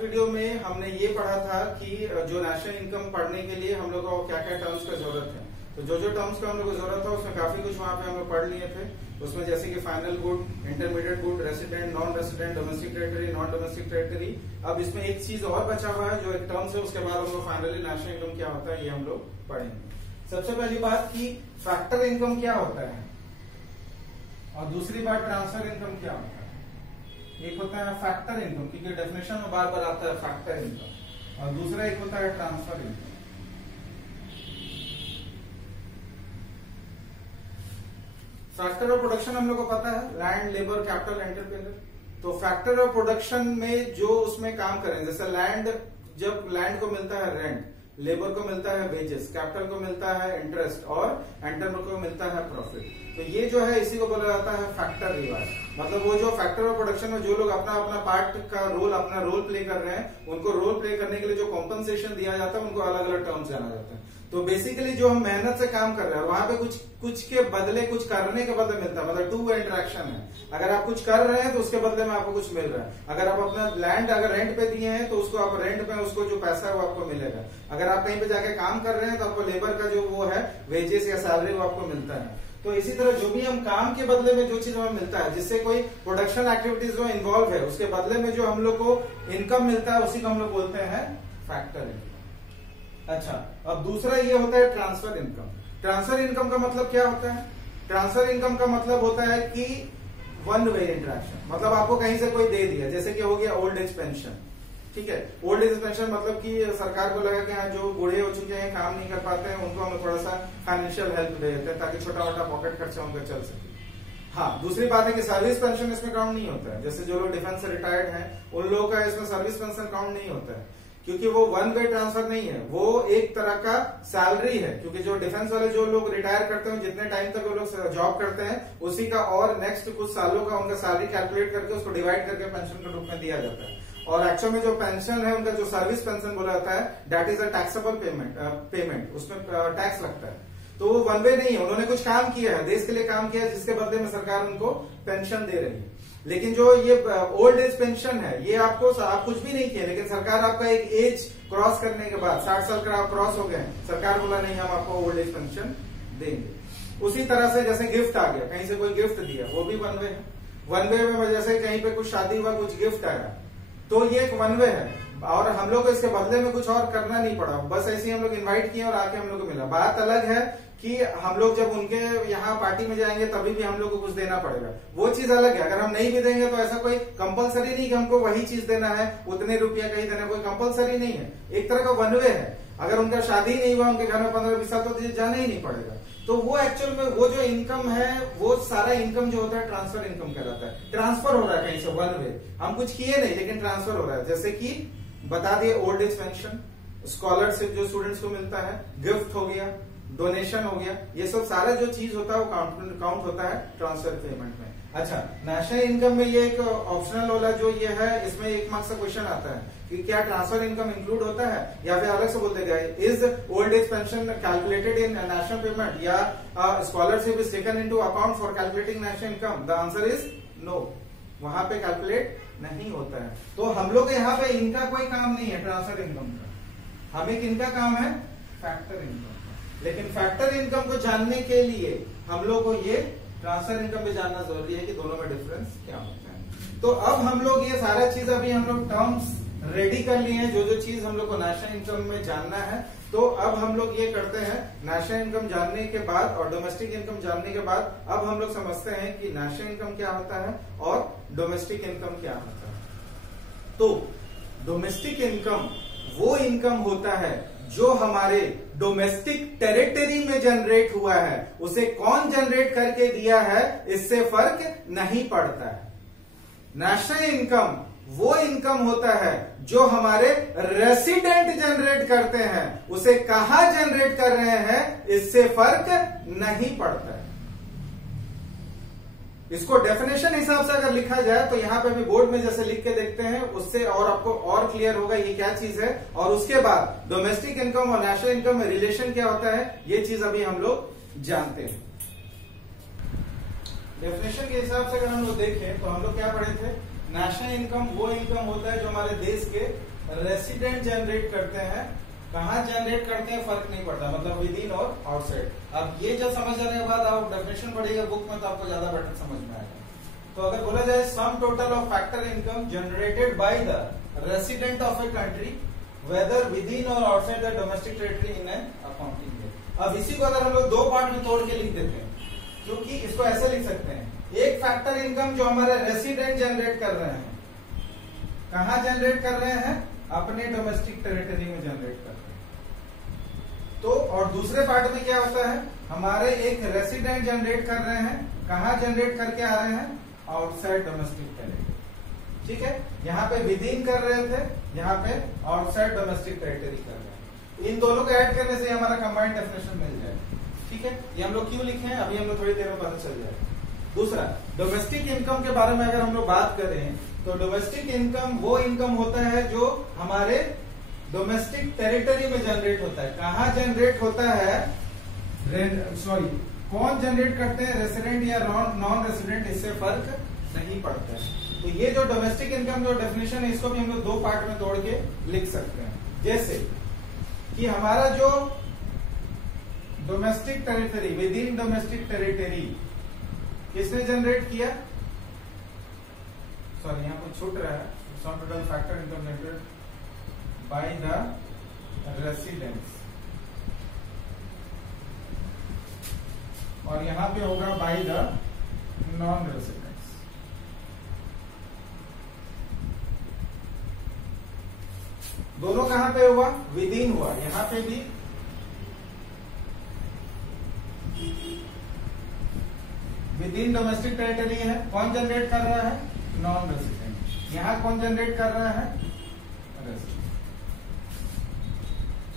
Last video में हमने ये पढ़ा था कि जो नेशनल इनकम पढ़ने के लिए हम लोग को क्या क्या टर्म्स का जरूरत है। तो जो जो टर्म्स का हम लोग को जरूरत था उसमें काफी कुछ वहां पे हम लोग पढ़ लिए थे। उसमें जैसे कि final good, intermediate good, resident, non resident, domestic territory, non domestic territory. अब इसमें एक चीज और बचा हुआ है जो एक टर्म्स है, उसके बाद हम लोग फाइनली नेशनल इनकम क्या होता है ये हम लोग पढ़ेंगे। सबसे पहली बात की फैक्टर इनकम क्या होता है और दूसरी बात ट्रांसफर इनकम क्या होता है। एक होता है फैक्टर इनकम, क्योंकि डेफिनेशन में बार बार आता है फैक्टर इनकम, और दूसरा एक होता है transfer income. Factor of production हम लोग को पता है, लैंड, लेबर, कैपिटल, एंटरप्रेन्योर। तो फैक्टर ऑफ प्रोडक्शन में जो उसमें काम करें, जैसे लैंड, जब लैंड को मिलता है रेंट, लेबर को मिलता है वेजेस, कैपिटल को मिलता है इंटरेस्ट और एंटरप्रेन्योर को मिलता है प्रॉफिट। तो ये जो है इसी को बोला जाता है फैक्टर रिवाज। मतलब वो जो फैक्टर ऑफ प्रोडक्शन में जो लोग अपना अपना पार्ट का रोल, अपना रोल प्ले कर रहे हैं, उनको रोल प्ले करने के लिए जो कॉम्पनसेशन दिया जाता है उनको अलग अलग टर्म्स जाना जाता है। तो बेसिकली जो हम मेहनत से काम कर रहे हैं वहां पे कुछ के बदले, कुछ करने के बदले मिलता है, मतलब टू वे इंटरेक्शन है। अगर आप कुछ कर रहे हैं तो उसके बदले में आपको कुछ मिल रहा है। अगर आप अपना लैंड अगर रेंट पे दिए हैं तो उसको आप रेंट पे उसको जो पैसा है वो आपको मिलेगा। अगर आप कहीं पे जाके काम कर रहे हैं तो आपको लेबर का जो वो है वेजेस या सैलरी वो आपको मिलता है। तो इसी तरह जो भी हम काम के बदले में जो चीज हमें मिलता है, जिससे कोई प्रोडक्शन एक्टिविटीज जो इन्वॉल्व है, उसके बदले में जो हम लोग को इनकम मिलता है उसी को हम लोग बोलते हैं फैक्टर इनकम। अच्छा, अब दूसरा ये होता है ट्रांसफर इनकम। ट्रांसफर इनकम का मतलब क्या होता है? ट्रांसफर इनकम का मतलब होता है कि वन वे इंटरेक्शन। मतलब आपको कहीं से कोई दे दिया, जैसे कि हो गया ओल्ड एज पेंशन। ठीक है, ओल्ड एज पेंशन मतलब कि सरकार को लगा कि हाँ जो बूढ़े हो चुके हैं, काम नहीं कर पाते हैं, उनको हम थोड़ा सा फाइनेंशियल हेल्प दे देते हैं ताकि छोटा मोटा पॉकेट खर्चा उनका चल सके। हाँ, दूसरी बात है कि सर्विस पेंशन इसमें काउंट नहीं होता है। जैसे जो लोग डिफेंस से रिटायर्ड हैं उन लोगों का इसमें सर्विस पेंशन काउंट नहीं होता है, क्योंकि वो वन वे ट्रांसफर नहीं है, वो एक तरह का सैलरी है। क्योंकि जो डिफेंस वाले जो लोग रिटायर करते हैं, जितने टाइम तक वो लोग जॉब करते हैं उसी का और नेक्स्ट कुछ सालों का उनका सैलरी कैलकुलेट करके उसको डिवाइड करके पेंशन के रूप में दिया जाता है। और एक्चुअल में जो पेंशन है उनका जो सर्विस पेंशन बोला जाता है, that is a taxable payment, उसमें टैक्स लगता है। तो वो वन वे नहीं है, उन्होंने कुछ काम किया है, देश के लिए काम किया है, जिसके बदले में सरकार उनको पेंशन दे रही है। लेकिन जो ये ओल्ड एज पेंशन है, ये आपको आप कुछ भी नहीं किए, लेकिन सरकार आपका एक एज क्रॉस करने के बाद 60 साल का आप क्रॉस हो गए, सरकार बोला नहीं हम आपको ओल्ड एज पेंशन देंगे। उसी तरह से जैसे गिफ्ट आ गया, कहीं से कोई गिफ्ट दिया, वो भी वन वे है। वन वे में जैसे कहीं पे कुछ शादी हुआ, कुछ गिफ्ट आया, तो ये एक वन वे है और हम लोग को इसके बदले में कुछ और करना नहीं पड़ा, बस ऐसे ही हम लोग इन्वाइट किए और आके हम लोग को मिला। बात अलग है कि हम लोग जब उनके यहाँ पार्टी में जाएंगे तभी भी हम लोग को कुछ देना पड़ेगा, वो चीज अलग है। अगर हम नहीं भी देंगे तो ऐसा कोई कंपलसरी नहीं कि हमको वही चीज देना है, उतने रुपया कहीं देना, कोई कंपलसरी नहीं है, एक तरह का वन वे है। अगर उनका शादी नहीं हुआ, उनके घर में 15-20 साल, तो जाना ही नहीं पड़ेगा। तो वो एक्चुअल में वो जो इनकम है, वो सारा इनकम जो होता है ट्रांसफर इनकम कहलाता है। ट्रांसफर हो रहा है कहीं से वन वे, हम कुछ किए नहीं लेकिन ट्रांसफर हो रहा है। जैसे कि बता दिए ओल्ड एज पेंशन, स्कॉलरशिप जो स्टूडेंट्स को मिलता है, गिफ्ट हो गया, डोनेशन हो गया, ये सब सारा जो चीज होता है वो काउंट होता है ट्रांसफर पेमेंट में। अच्छा, नेशनल इनकम में ये एक ऑप्शनल वाला जो ये है, इसमें एक मार्क्स का क्वेश्चन आता है कि क्या ट्रांसफर इनकम इंक्लूड होता है, या फिर अलग से बोलते गए is old age pension calculated in national payment, या scholarship is taken into account for calculating national income. The answer is no, वहां पे कैलकुलेट नहीं होता है। तो हम लोग यहाँ पे इनका कोई काम नहीं है ट्रांसफर इनकम का, हमें किनका काम है? Factor income. लेकिन फैक्टर इनकम को जानने के लिए हम लोग को ये ट्रांसफर इनकम भी जानना जरूरी है कि दोनों में डिफरेंस क्या होता है। तो अब हम लोग ये सारा चीज अभी हम लोग टर्म्स रेडी कर लिए हैं, जो जो चीज हम लोग को नेशनल इनकम में जानना है। तो अब हम लोग ये करते हैं, नेशनल इनकम जानने के बाद और डोमेस्टिक इनकम जानने के बाद अब हम लोग समझते हैं कि नेशनल इनकम क्या होता है और डोमेस्टिक इनकम क्या होता है। तो डोमेस्टिक इनकम वो इनकम होता है जो हमारे डोमेस्टिक टेरिटरी में जनरेट हुआ है, उसे कौन जनरेट करके दिया है इससे फर्क नहीं पड़ता है। नेशनल इनकम वो इनकम होता है जो हमारे रेसिडेंट जनरेट करते हैं, उसे कहां जनरेट कर रहे हैं इससे फर्क नहीं पड़ता है। इसको डेफिनेशन हिसाब से अगर लिखा जाए तो यहां पे भी बोर्ड में जैसे लिख के देखते हैं, उससे और आपको और क्लियर होगा ये क्या चीज है। और उसके बाद डोमेस्टिक इनकम और नेशनल इनकम में रिलेशन क्या होता है, ये चीज अभी हम लोग जानते हैं। डेफिनेशन के हिसाब से अगर हम लोग देखें तो हम लोग क्या पढ़े थे, नेशनल इनकम वो इनकम होता है जो हमारे देश के रेसिडेंट जनरेट करते हैं। कहाँ जनरेट करते हैं फर्क नहीं पड़ता, मतलब विद इन और आउटसाइड। अब ये जब समझ जाने के बाद आप डेफिनेशन पढ़िएगा बुक में तो आपको ज्यादा बेटर समझ में आएगा। तो अगर बोला जाए sum total of factor income generated by the resident of a country whether within और outside the domestic territory in an accounting year. अब इसी को अगर हम लोग दो पार्ट में तोड़ के लिख देते हैं, क्योंकि इसको ऐसे लिख सकते हैं, एक फैक्टर इनकम जो हमारे रेसिडेंट जनरेट कर रहे हैं, कहां जनरेट कर रहे हैं, अपने डोमेस्टिक टेरिटरी में जनरेट कर रहे हैं। तो और दूसरे पार्ट में क्या होता है, हमारे एक रेसिडेंट जनरेट कर रहे हैं, कहां जनरेट करके आ रहे हैं, आउटसाइड डोमेस्टिक टेरिटरी। ठीक है, यहाँ पे विद इन कर रहे थे, यहाँ पे आउटसाइड डोमेस्टिक टेरिटरी कर रहे हैं। इन दोनों को ऐड करने से हमारा कंबाइंड डेफिनेशन मिल जाएगा। ठीक है, ये हम लोग क्यों लिखे हैं अभी हम लोग थोड़ी देर में पता चल जाएगा। दूसरा, डोमेस्टिक इनकम के बारे में अगर हम लोग बात करें तो डोमेस्टिक इनकम वो इनकम होता है जो हमारे डोमेस्टिक टेरिटरी में जनरेट होता है। कहाँ जनरेट होता है, कौन जनरेट करते हैं, रेसिडेंट या नॉन रेसिडेंट, इससे फर्क नहीं पड़ता है। तो ये जो डोमेस्टिक इनकम जो डेफिनेशन है, इसको भी हम लोग दो पार्ट में तोड़ के लिख सकते हैं। जैसे कि हमारा जो domestic territory, with in domestic territory किसने जनरेट किया, सॉरी यहाँ पर छूट रहा है, sum total factor income generated by the residents, और यहां पे होगा बाय द नॉन रेसिडेंट्स। दोनों कहां पे हुआ, विद इन हुआ, यहां पे भी विद इन डोमेस्टिक टेरिटरी है, कौन जनरेट कर रहा है, नॉन रेसिडेंट। यहां कौन जनरेट कर रहा है, रेसिडेंट।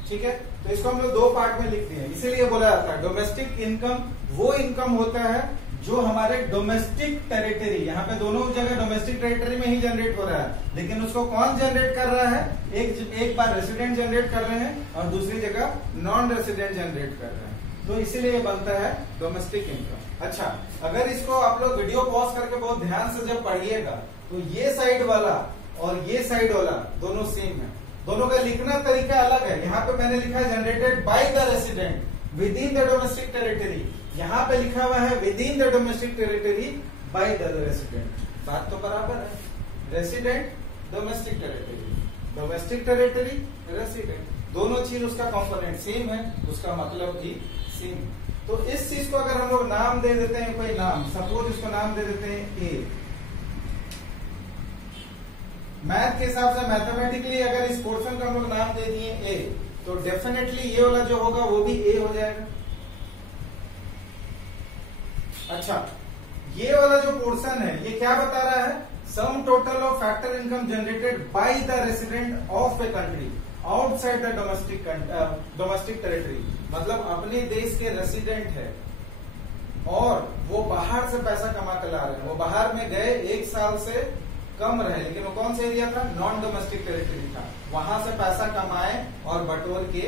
ठीक है, तो इसको हम लोग दो पार्ट में लिखते हैं, इसीलिए बोला जाता है डोमेस्टिक इनकम वो इनकम होता है जो हमारे डोमेस्टिक टेरिटरी, यहाँ पे दोनों जगह डोमेस्टिक टेरिटरी में ही जनरेट हो रहा है, लेकिन उसको कौन जनरेट कर रहा है, एक बार रेसिडेंट जनरेट कर रहे हैं और दूसरी जगह नॉन रेसिडेंट जनरेट कर रहे हैं, तो इसीलिए बनता है डोमेस्टिक इनकम। अच्छा, अगर इसको आप लोग वीडियो पॉज करके बहुत ध्यान से जब पढ़िएगा तो ये साइड वाला और ये साइड वाला दोनों सेम है, दोनों का लिखना तरीका अलग है। यहाँ पे मैंने लिखा है generated by the resident with in the domestic territory, यहाँ पे लिखा हुआ है with in the domestic territory bye the resident. बात तो बराबर है, resident domestic territory, domestic territory resident, दोनों चीज उसका कंपोनेंट सेम है, उसका मतलब भी सेम है। तो इस चीज को अगर हम लोग नाम दे देते हैं, कोई नाम, सपोज इसको नाम दे देते हैं ए, मैथ के हिसाब से मैथमेटिकली अगर इस पोर्शन का हम लोग नाम दे दिए ए, तो डेफिनेटली ये वाला जो होगा वो भी ए हो जाएगा। अच्छा, ये वाला जो पोर्शन है ये क्या बता रहा है, सम total of factor income generated by the resident of a country outside the domestic territory, मतलब अपने देश के रेसिडेंट है और वो बाहर से पैसा कमा कर ला रहे हैं, वो बाहर में गए, एक साल से कम रहे, लेकिन वो कौन सा एरिया था, नॉन डोमेस्टिक टेरिटरी था, वहां से पैसा कमाए और बटोर के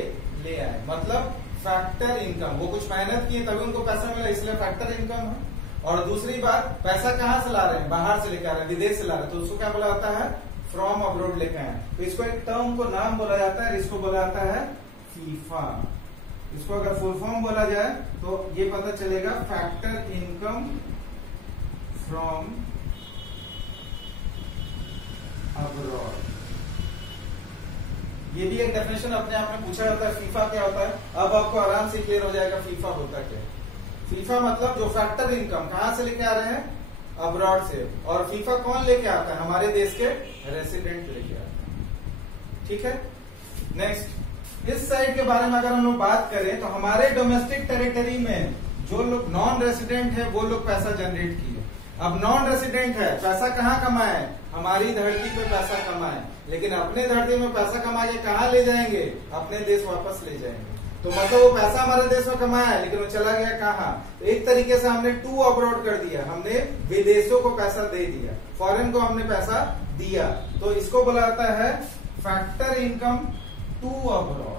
ले आए, मतलब फैक्टर इनकम। वो कुछ मेहनत किए तभी उनको पैसा मिला, इसलिए फैक्टर इनकम है। और दूसरी बात, पैसा कहाँ से ला रहे हैं, बाहर से लेकर आ रहे हैं, विदेश से ला रहे हैं, तो उसको क्या बोला जाता है, फ्रॉम अब्रोड लेकर आए। तो इसको एक टर्म को नाम बोला जाता है, इसको बोला जाता है फीफा। इसको अगर फुल फॉर्म बोला जाए तो ये पता चलेगा, फैक्टर इनकम फ्रॉम अब्रॉड। ये भी एक डेफिनेशन अपने आप में पूछा जाता है, फीफा क्या होता है। अब आपको आराम से क्लियर हो जाएगा फीफा होता क्या है। फीफा मतलब जो फैक्टर इनकम कहां से लेके आ रहे हैं, अब्रॉड से, और फीफा कौन लेके आता है, हमारे देश के रेसिडेंट लेके आते हैं। ठीक है, नेक्स्ट इस साइड के बारे में अगर हम लोग बात करें तो हमारे डोमेस्टिक टेरिटरी में जो लोग नॉन रेसिडेंट है वो लोग पैसा जनरेट किए। अब नॉन रेसिडेंट है, पैसा कहाँ कमाए, हमारी धरती पे पैसा कमाए, लेकिन अपने धरती में पैसा कमा के कहाँ ले जाएंगे, अपने देश वापस ले जाएंगे। तो मतलब वो पैसा हमारे देश में कमाया लेकिन वो चला गया कहाँ, तो एक तरीके से हमने टू अब्रॉड कर दिया, हमने विदेशों को पैसा दे दिया, फॉरेन को हमने पैसा दिया, तो इसको बोला जाता है फैक्टर इनकम टू अब्रॉड।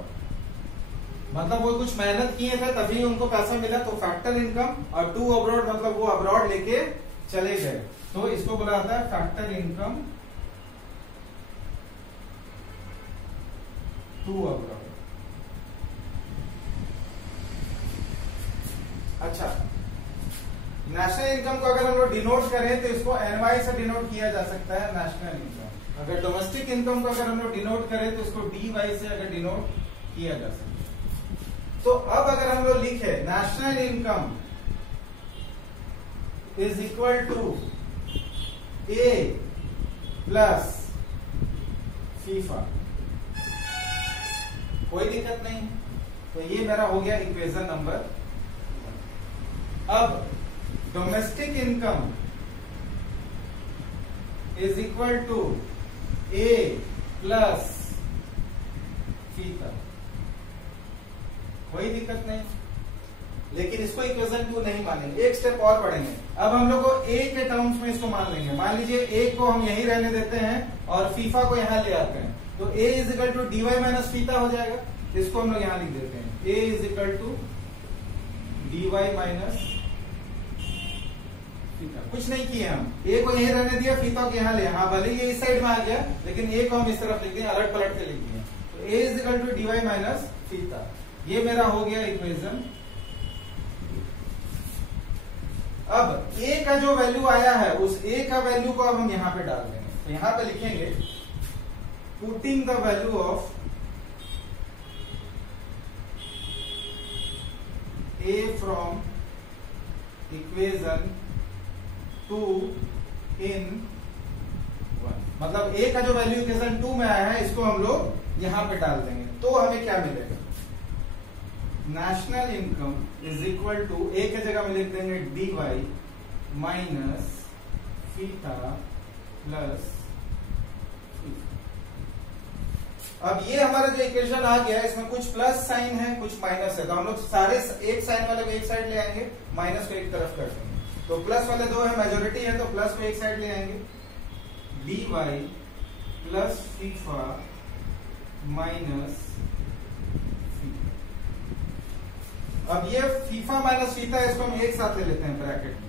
मतलब वो कुछ मेहनत किए थे तभी उनको पैसा मिला, तो फैक्टर इनकम, और टू अब्रॉड मतलब वो अब्रॉड लेके चले गए, तो इसको बोला जाता है फैक्टर इनकम टू अब्रॉड। अच्छा, नेशनल इनकम को अगर हम लोग डिनोट करें तो इसको एनवाई से डिनोट किया जा सकता है नेशनल इनकम। अगर डोमेस्टिक इनकम को अगर हम लोग डिनोट करें तो इसको डीवाई से अगर डिनोट किया जा सकता है। तो अब अगर हम लोग लिखे national income is equal to A plus FIFA, कोई दिक्कत नहीं। तो ये मेरा हो गया इक्वेशन नंबर। अब domestic income is equal to A plus फीता, कोई दिक्कत नहीं, लेकिन इसको इक्वेशन 2 नहीं मानेंगे, एक स्टेप और बढ़ेंगे। अब हम लोग को ए के टर्म्स में इसको मान लेंगे। मान लीजिए ए को हम यहीं रहने देते हैं और फीफा को यहां ले आते हैं, तो A is equal to D Y minus theta हो जाएगा। इसको हम लोग यहां लिख देते हैं, A is equal to D Y minus theta. कुछ नहीं किए हम, ए को यहीं रहने दिया, फीता को यहां ले, हाँ भले ये इस साइड में आ गया, लेकिन ए को हम इस तरफ लिख दिए, अलट पलट के लिख दिए। तो A is equal to D Y minus theta, ये मेरा हो गया इक्वेशन। अब ए का जो वैल्यू आया है उस ए का वैल्यू को अब हम यहां पे डाल देंगे। तो यहां पे लिखेंगे putting the value of A from equation 2 इन 1, मतलब ए का जो वैल्यू इक्वेशन 2 में आया है इसको हम लोग यहां पे डाल देंगे। तो हमें क्या मिलेगा, national income is equal to A की जगह में लिख देंगे D Y minus theta plus. अब ये हमारा जो इक्वेशन आ गया इसमें कुछ प्लस साइन है कुछ माइनस है, तो हम लोग सारे एक साइन वाले को एक साइड ले आएंगे, माइनस को एक तरफ कर देंगे। तो प्लस वाले दो है, मेजोरिटी है, तो प्लस को एक साइड ले आएंगे, D Y plus FIFA minus. अब ये फीफा माइनस फीता इसको हम एक साथ ले लेते हैं ब्रैकेट में,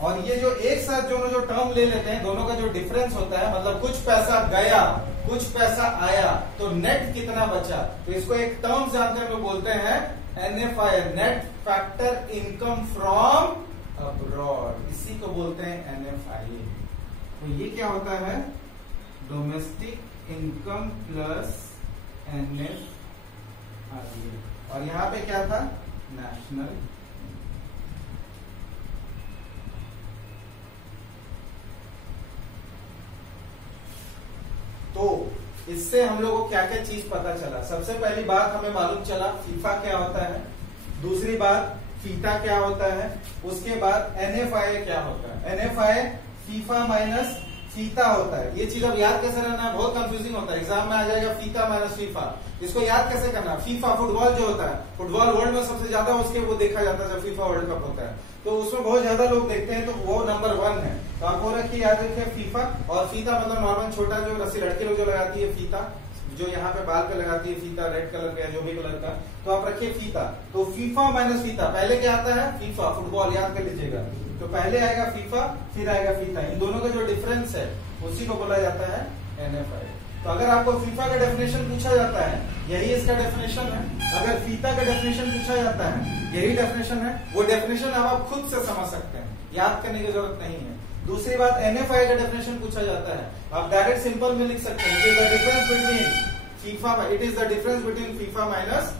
और ये जो एक साथ जो टर्म ले लेते हैं दोनों का जो डिफरेंस होता है, मतलब कुछ पैसा गया कुछ पैसा आया तो नेट कितना बचा, तो इसको एक टर्म जानते हैं, बोलते हैं NFI, net factor income from abroad, इसी को बोलते हैं एनएफआई। तो ये क्या होता है, डोमेस्टिक इनकम प्लस एनएफआई, और यहां पे क्या था, नेशनल। तो इससे हम लोगों को क्या क्या चीज पता चला। सबसे पहली बात हमें मालूम चला फीफा क्या होता है, दूसरी बात फीता क्या होता है, उसके बाद एनएफआई क्या होता है। एनएफआई फीफा माइनस फीता होता है। ये चीज अब याद कैसे रहना है, बहुत कंफ्यूजिंग होता है, एग्जाम में आ जाएगा फीता माइनस फीफा, इसको याद कैसे करना। फीफा फुटबॉल जो होता है, फुटबॉल वर्ल्ड में सबसे ज्यादा उसके वो देखा जाता है जब फीफा वर्ल्ड कप होता है, तो उसमें बहुत ज्यादा लोग देखते हैं, तो वो नंबर 1 है। तो आप वो रखिए, याद रखिए फीफा, और फीता मतलब नॉर्मल छोटा जो रस्सी लड़के लोग जो लगाती है फीता, जो यहाँ पे बाल पे लगाती है फीता, रेड कलर का जो भी कलर का, तो आप रखिए फीता। तो फीफा माइनस फीता, पहले क्या आता है फीफा, फुटबॉल याद कर लीजिएगा, तो पहले आएगा फीफा फिर आएगा फीता, इन दोनों का जो डिफरेंस है उसी को बोला जाता है एनएफआई। तो अगर आपको फीफा का डेफिनेशन पूछा जाता है, यही इसका डेफिनेशन है, अगर फीता का डेफिनेशन पूछा जाता है, यही डेफिनेशन है, वो डेफिनेशन आप खुद से समझ सकते हैं, याद करने की जरूरत नहीं है। दूसरी बात, एनएफआई का डेफिनेशन पूछा जाता है, आप डायरेक्ट सिंपल में लिख सकते हैं, it is the difference between FIFA, it is the difference between FIFA minus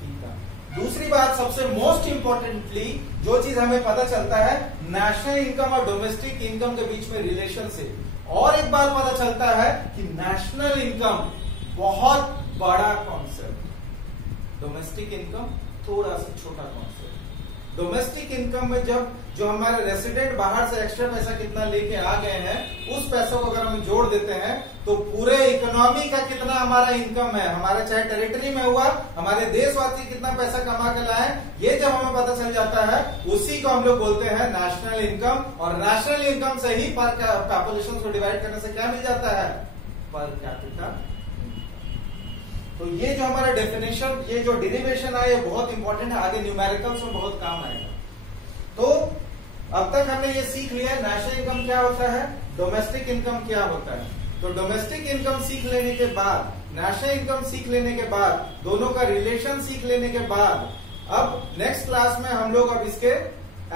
फीता। दूसरी बात, सबसे मोस्ट इंपॉर्टेंटली जो चीज हमें पता चलता है, नेशनल इनकम और डोमेस्टिक इनकम के बीच में रिलेशन से और एक बात पता चलता है कि नेशनल इनकम बहुत बड़ा कॉन्सेप्ट, डोमेस्टिक इनकम थोड़ा सा छोटा कॉन्सेप्ट। डोमेस्टिक इनकम में जब जो हमारे रेसिडेंट बाहर से एक्स्ट्रा पैसा कितना लेके आ गए हैं, उस पैसों को अगर हम जोड़ देते हैं तो पूरे इकोनॉमी का कितना हमारा इनकम है, हमारे चाहे टेरिटरी में हुआ, हमारे देशवासी कितना पैसा कमा के लाए, ये जब हमें पता चल जाता है, उसी को हम लोग बोलते हैं नेशनल इनकम। और नेशनल इनकम से ही पर पॉपुलेशन को डिवाइड करने से क्या मिल जाता है, पर कैपिटा। तो ये जो हमारा डेफिनेशन, ये जो डेरिवेशन है, ये बहुत इंपॉर्टेंट है, आगे न्यूमेरिकल्स में बहुत काम आएगा। तो अब तक हमने ये सीख लिया है नेशनल इनकम क्या होता है, डोमेस्टिक इनकम क्या होता है। तो डोमेस्टिक इनकम सीख लेने के बाद, नेशनल इनकम सीख लेने के बाद, दोनों का रिलेशन सीख लेने के बाद, अब नेक्स्ट क्लास में हम लोग अब इसके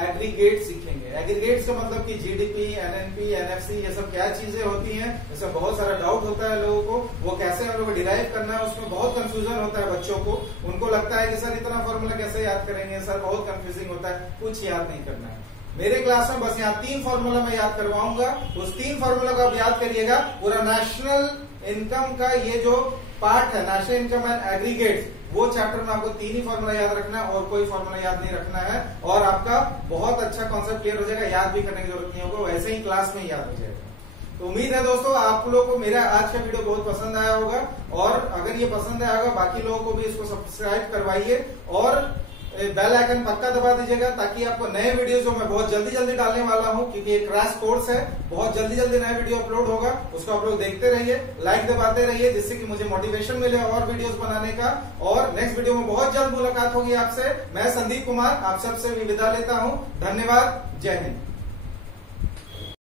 एग्रीगेट सीखेंगे। एग्रीगेट्स का मतलब कि जीडीपी, एनएनपी, एनएफसी, ये सब क्या चीजें होती हैं, इसमें बहुत सारा डाउट होता है लोगों को, वो कैसे हम लोग को डिराइव करना है, उसमें बहुत कंफ्यूजन होता है बच्चों को। उनको लगता है कि सर इतना फॉर्मूला कैसे याद करेंगे, सर बहुत कंफ्यूजिंग होता है। कुछ याद नहीं करना है मेरे क्लास में, बस यहाँ 3 फॉर्मूला मैं याद करवाऊंगा, उस 3 फॉर्मूला को आप याद करिएगा। पूरा नेशनल इनकम का ये जो पार्ट है, नेशनल इनकम एंड एग्रीगेट्स, वो चैप्टर में आपको 3 ही फॉर्मूला याद रखना है और कोई फॉर्मूला याद नहीं रखना है, और आपका बहुत अच्छा कॉन्सेप्ट क्लियर हो जाएगा, याद भी करने की जरूरत नहीं होगा, वैसे ही क्लास में याद हो जाएगा। तो उम्मीद है दोस्तों आप लोगों को मेरा आज का वीडियो बहुत पसंद आया होगा, और अगर ये पसंद आया होगा बाकी लोगों को भी इसको सब्सक्राइब करवाइए और बेल आइकन पक्का दबा दीजिएगा, ताकि आपको नए वीडियो जो मैं बहुत जल्दी जल्दी डालने वाला हूं, क्योंकि ये क्रैश कोर्स है, बहुत जल्दी जल्दी नया वीडियो अपलोड होगा, उसको आप लोग देखते रहिए, लाइक दबाते रहिए, जिससे कि मुझे मोटिवेशन मिले और वीडियोस बनाने का। और नेक्स्ट वीडियो में बहुत जल्द मुलाकात होगी आपसे। मैं संदीप कुमार आप सबसे विदा लेता हूं। धन्यवाद। जय हिंद।